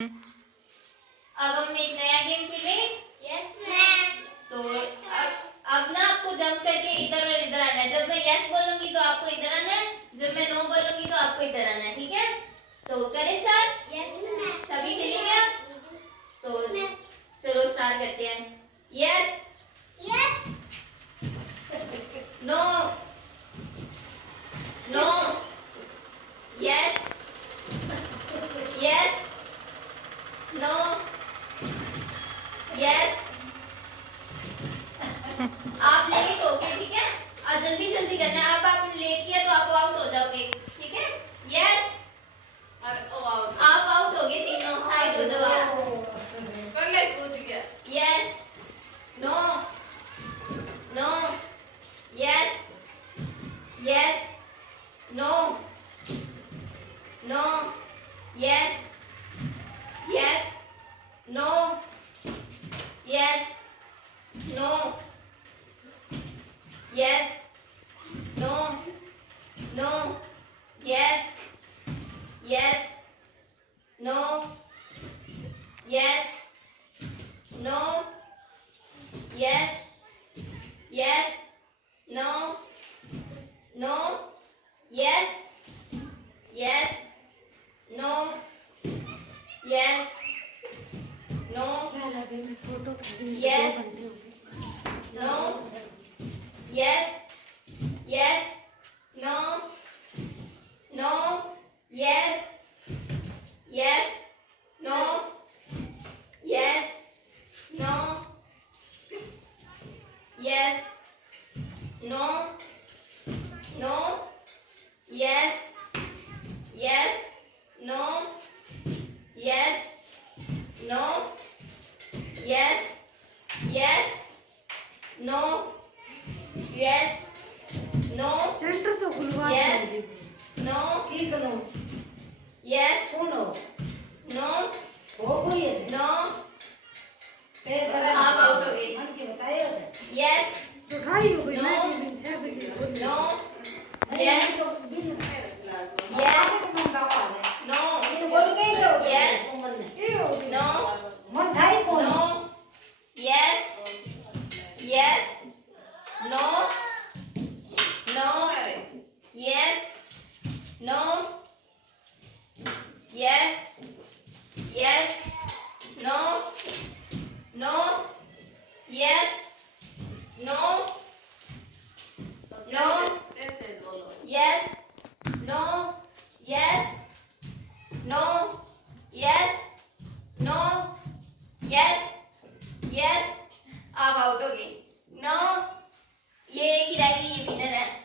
अब हम एक नया गेम खेले। Yes ma'am. तो अब ना आपको जंप करके इधर और इधर आना है। जब मैं यस बोलूंगी तो आपको इधर आना है, जब मैं नो बोलूंगी तो आपको इधर आना है, ठीक है? तो करें स्टार्ट? Yes ma'am. सभी खेलेंगे आप? तो चलो स्टार्ट करते हैं। Yes, yes, no, no, yes, yes, no, yes. आप लेट हो गए, ठीक है? और जल्दी जल्दी करना है। अब आपने लेट किया तो आप आउट हो जाओगे, ठीक है? यस, आप आउट हो गए, तीनों साइड हो जाओ आप। Yes, no, no, yes, yes, no, no, yes, yes, no, yes, no, yes, no, no, yes, yes, no, yes, no, yes, yes, no, no, yes, yes, no, yes, no, yes, no, yes, yes, no, no, yes, yes, no, yes, no, yes, no, no, yes, yes, no, yes, no, yes, yes, no, yes, no, centre तो खुलवा yes, दे no, की करो yes, कौन हो no, वो कोई है no, ते बड़ा आप आउट हो गए। मन के बताए हो yes, तो खाई हो गई No. मैं भी है भी no, yes तो दिन yes, मन जावा है no, ये बोल के ही तो Yes. मन ने ये हो no, मन ढाई कौन no, yes, yes, no, no, yes, no, yes, yes, no, no, yes, no, no, yes, no, yes, no, yes, no, yes, yes, आप आउट हो गए। नो, ये एक ही रह गई, ये विनर है।